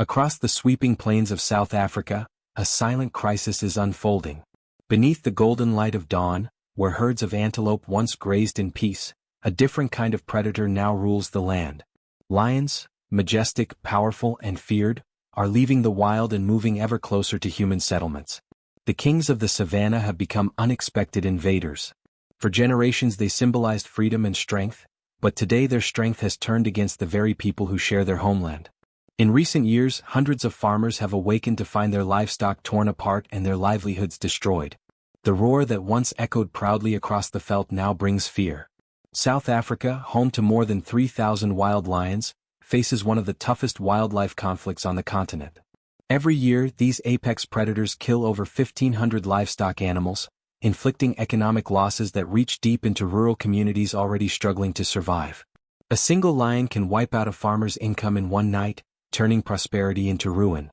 Across the sweeping plains of South Africa, a silent crisis is unfolding. Beneath the golden light of dawn, where herds of antelope once grazed in peace, a different kind of predator now rules the land. Lions, majestic, powerful, and feared, are leaving the wild and moving ever closer to human settlements. The kings of the Savannah have become unexpected invaders. For generations they symbolized freedom and strength, but today their strength has turned against the very people who share their homeland. In recent years, hundreds of farmers have awakened to find their livestock torn apart and their livelihoods destroyed. The roar that once echoed proudly across the veldt now brings fear. South Africa, home to more than 3,000 wild lions, faces one of the toughest wildlife conflicts on the continent. Every year, these apex predators kill over 1,500 livestock animals, inflicting economic losses that reach deep into rural communities already struggling to survive. A single lion can wipe out a farmer's income in one night, turning prosperity into ruin.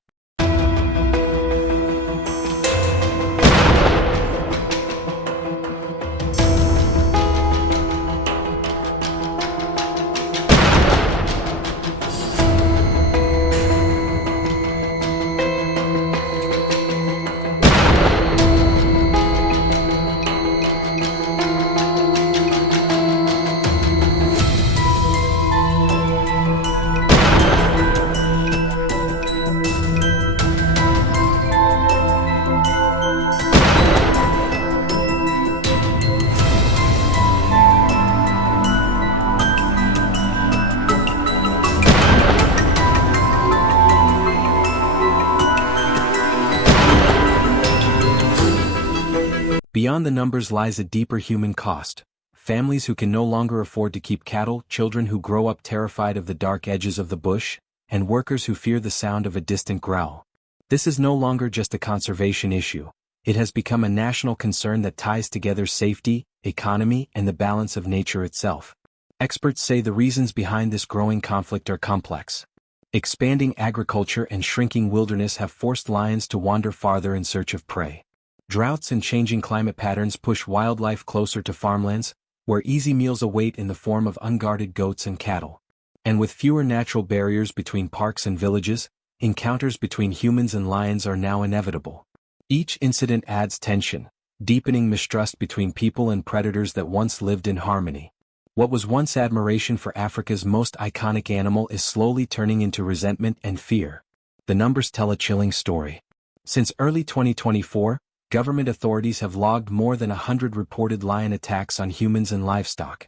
Beyond the numbers lies a deeper human cost. Families who can no longer afford to keep cattle, children who grow up terrified of the dark edges of the bush, and workers who fear the sound of a distant growl. This is no longer just a conservation issue. It has become a national concern that ties together safety, economy, and the balance of nature itself. Experts say the reasons behind this growing conflict are complex. Expanding agriculture and shrinking wilderness have forced lions to wander farther in search of prey. Droughts and changing climate patterns push wildlife closer to farmlands, where easy meals await in the form of unguarded goats and cattle. And with fewer natural barriers between parks and villages, encounters between humans and lions are now inevitable. Each incident adds tension, deepening mistrust between people and predators that once lived in harmony. What was once admiration for Africa's most iconic animal is slowly turning into resentment and fear. The numbers tell a chilling story. Since early 2024, government authorities have logged more than 100 reported lion attacks on humans and livestock.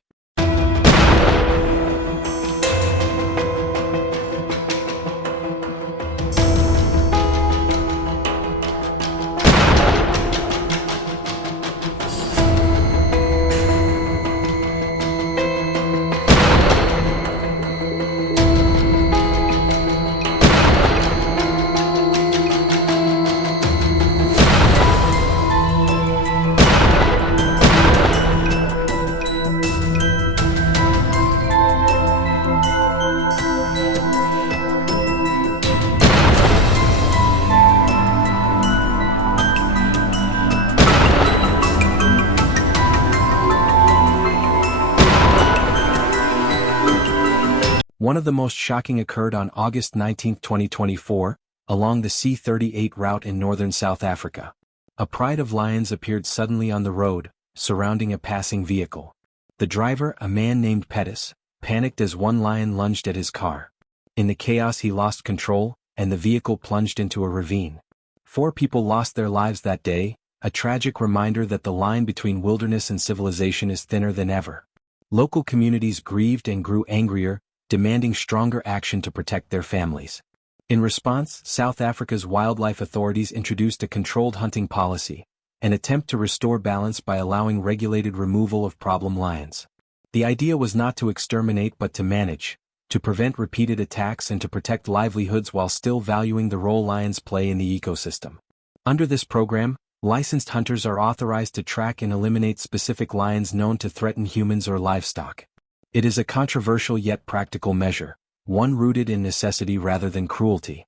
One of the most shocking occurred on August 19, 2024, along the C-38 route in northern South Africa. A pride of lions appeared suddenly on the road, surrounding a passing vehicle. The driver, a man named Pettis, panicked as one lion lunged at his car. In the chaos he lost control, and the vehicle plunged into a ravine. 4 people lost their lives that day, a tragic reminder that the line between wilderness and civilization is thinner than ever. Local communities grieved and grew angrier, demanding stronger action to protect their families. In response, South Africa's wildlife authorities introduced a controlled hunting policy, an attempt to restore balance by allowing regulated removal of problem lions. The idea was not to exterminate but to manage, to prevent repeated attacks and to protect livelihoods while still valuing the role lions play in the ecosystem. Under this program, licensed hunters are authorized to track and eliminate specific lions known to threaten humans or livestock. It is a controversial yet practical measure, one rooted in necessity rather than cruelty.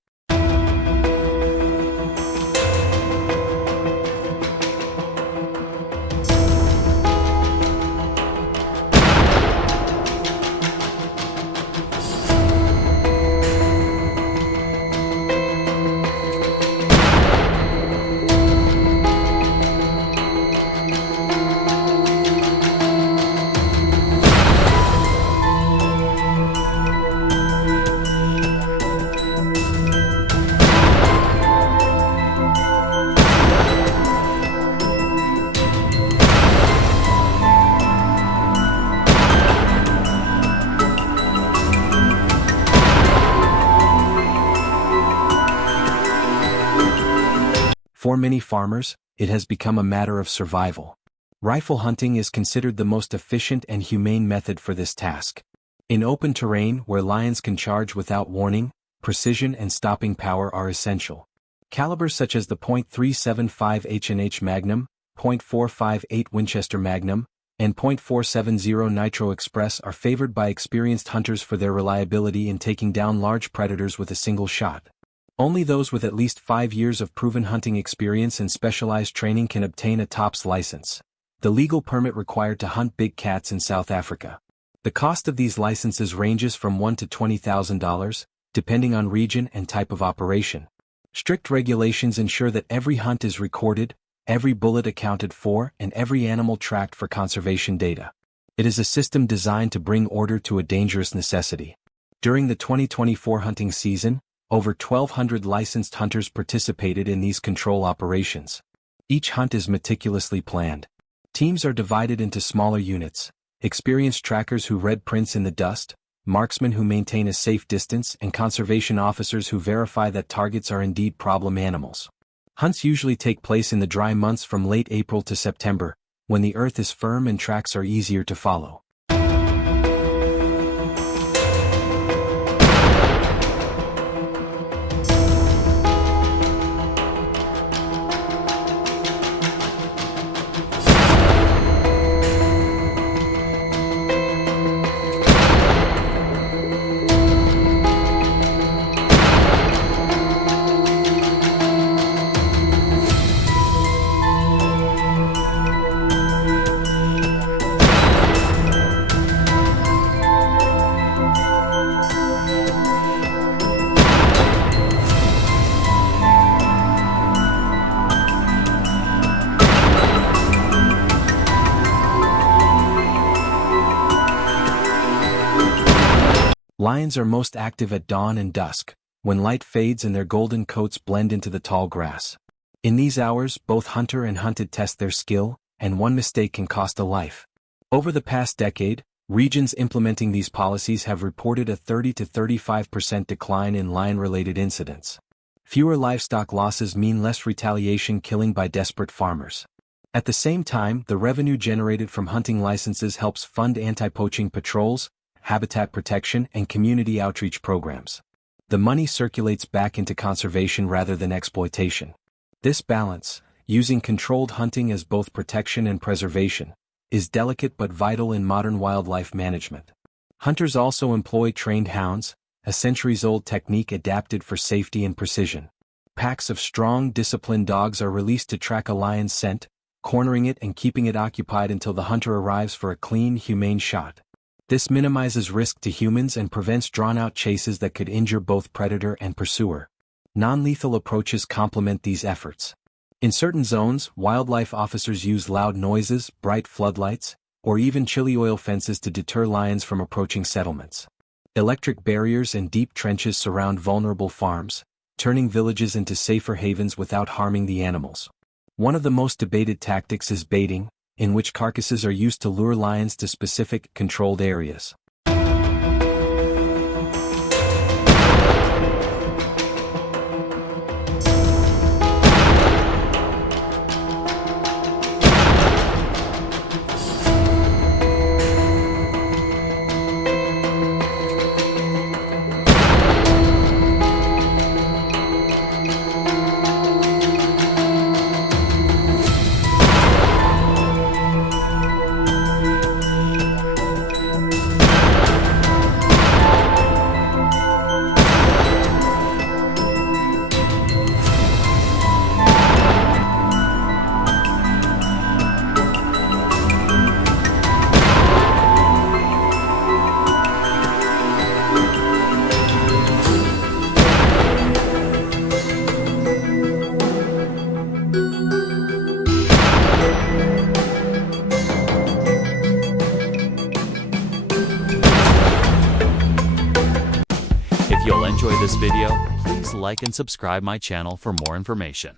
For many farmers, it has become a matter of survival. Rifle hunting is considered the most efficient and humane method for this task. In open terrain where lions can charge without warning, precision and stopping power are essential. Calibers such as the .375 H&H Magnum, .458 Winchester Magnum, and .470 Nitro Express are favored by experienced hunters for their reliability in taking down large predators with a single shot. Only those with at least 5 years of proven hunting experience and specialized training can obtain a TOPS license, the legal permit required to hunt big cats in South Africa. The cost of these licenses ranges from $1,000 to $20,000, depending on region and type of operation. Strict regulations ensure that every hunt is recorded, every bullet accounted for, and every animal tracked for conservation data. It is a system designed to bring order to a dangerous necessity. During the 2024 hunting season, over 1,200 licensed hunters participated in these control operations. Each hunt is meticulously planned. Teams are divided into smaller units, experienced trackers who read prints in the dust, marksmen who maintain a safe distance, and conservation officers who verify that targets are indeed problem animals. Hunts usually take place in the dry months from late April to September, when the earth is firm and tracks are easier to follow. Lions are most active at dawn and dusk, when light fades and their golden coats blend into the tall grass. In these hours, both hunter and hunted test their skill, and one mistake can cost a life. Over the past decade, regions implementing these policies have reported a 30 to 35% decline in lion-related incidents. Fewer livestock losses mean less retaliation killing by desperate farmers. At the same time, the revenue generated from hunting licenses helps fund anti-poaching patrols, habitat protection, and community outreach programs. The money circulates back into conservation rather than exploitation. This balance, using controlled hunting as both protection and preservation, is delicate but vital in modern wildlife management. Hunters also employ trained hounds, a centuries-old technique adapted for safety and precision. Packs of strong, disciplined dogs are released to track a lion's scent, cornering it and keeping it occupied until the hunter arrives for a clean, humane shot. This minimizes risk to humans and prevents drawn-out chases that could injure both predator and pursuer. Non-lethal approaches complement these efforts. In certain zones, wildlife officers use loud noises, bright floodlights, or even chili oil fences to deter lions from approaching settlements. Electric barriers and deep trenches surround vulnerable farms, turning villages into safer havens without harming the animals. One of the most debated tactics is baiting, in which carcasses are used to lure lions to specific, controlled areas. If you'll enjoy this video, please like and subscribe my channel for more information.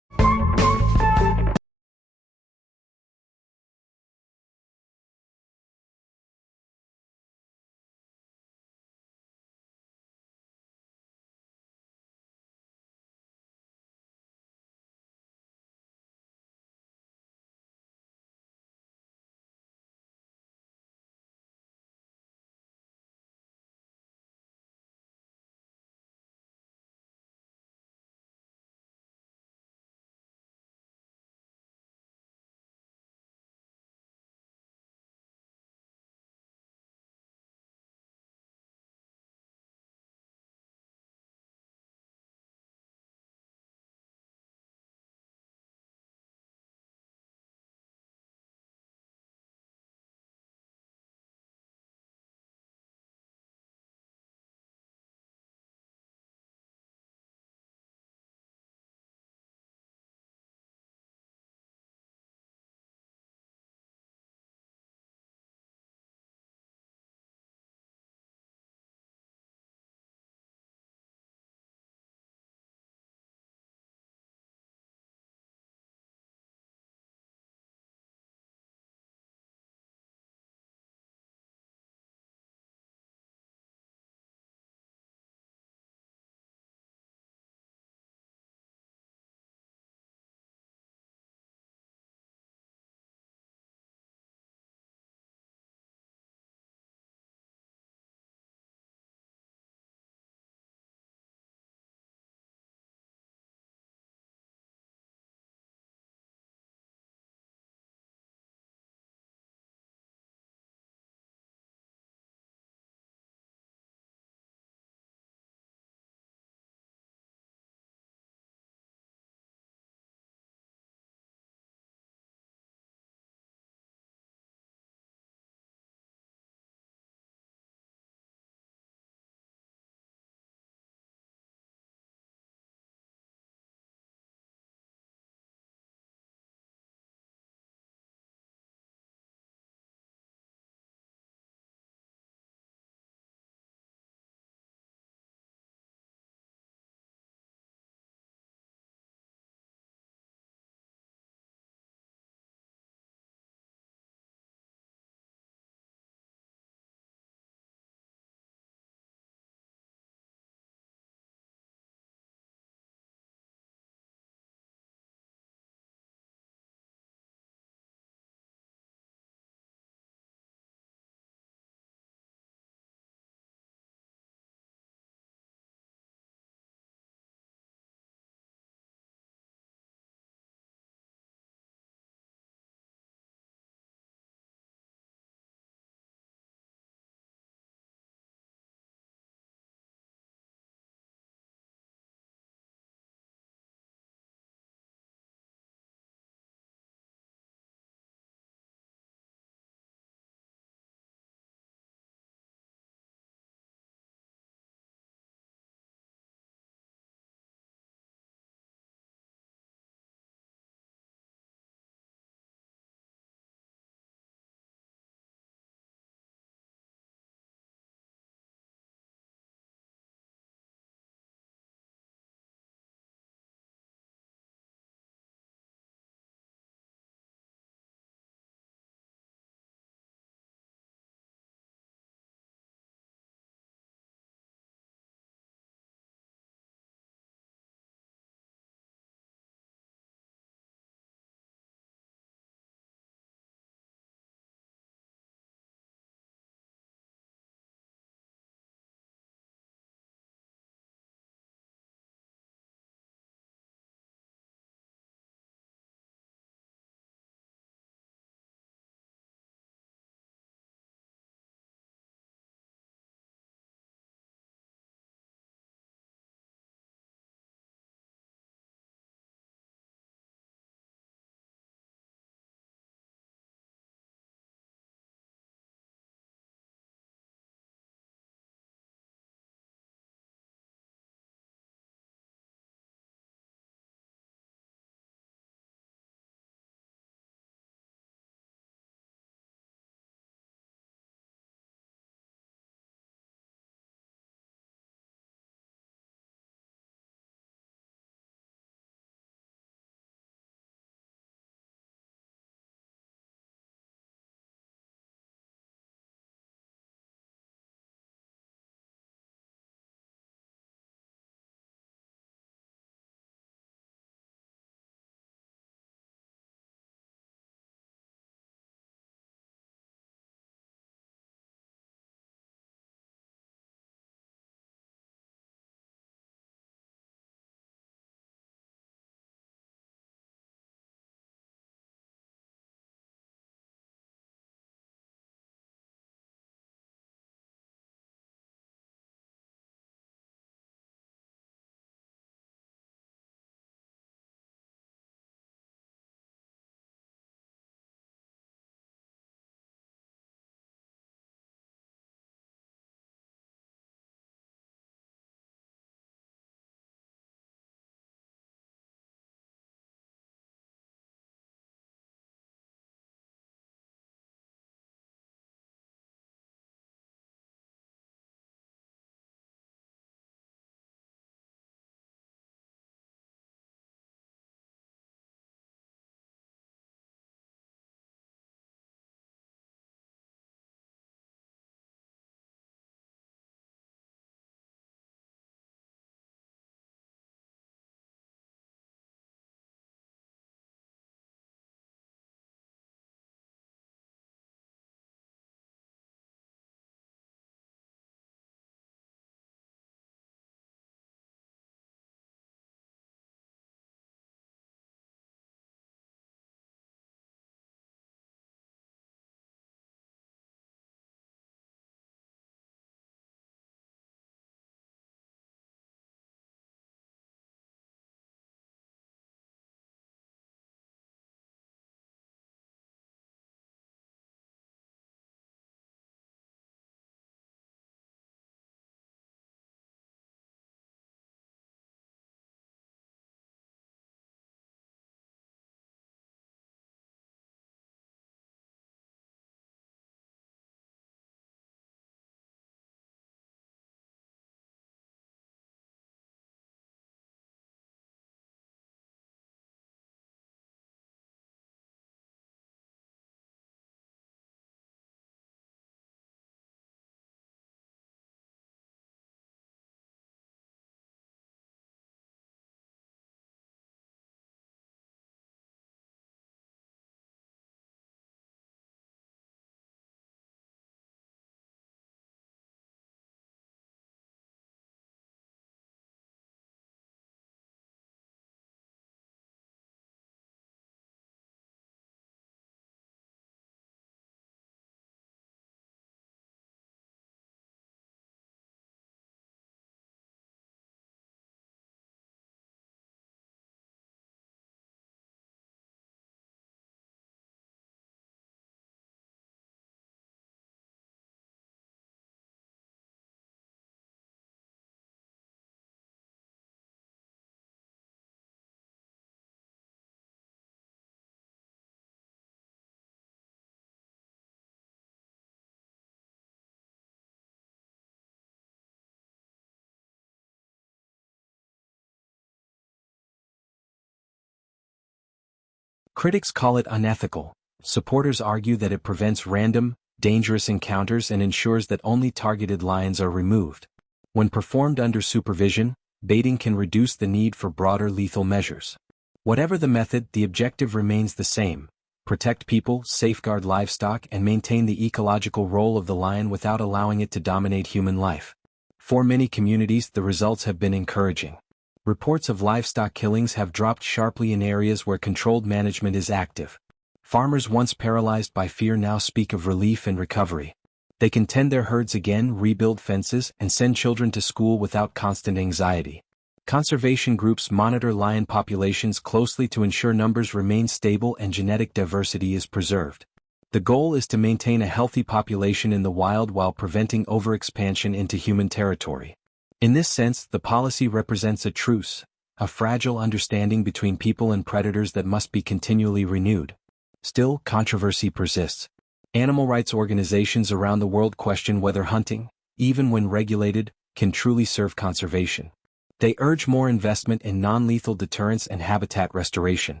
Critics call it unethical. Supporters argue that it prevents random, dangerous encounters and ensures that only targeted lions are removed. When performed under supervision, baiting can reduce the need for broader lethal measures. Whatever the method, the objective remains the same: protect people, safeguard livestock, and maintain the ecological role of the lion without allowing it to dominate human life. For many communities, the results have been encouraging. Reports of livestock killings have dropped sharply in areas where controlled management is active. Farmers once paralyzed by fear now speak of relief and recovery. They can tend their herds again, rebuild fences, and send children to school without constant anxiety. Conservation groups monitor lion populations closely to ensure numbers remain stable and genetic diversity is preserved. The goal is to maintain a healthy population in the wild while preventing overexpansion into human territory. In this sense, the policy represents a truce, a fragile understanding between people and predators that must be continually renewed. Still, controversy persists. Animal rights organizations around the world question whether hunting, even when regulated, can truly serve conservation. They urge more investment in non-lethal deterrence and habitat restoration.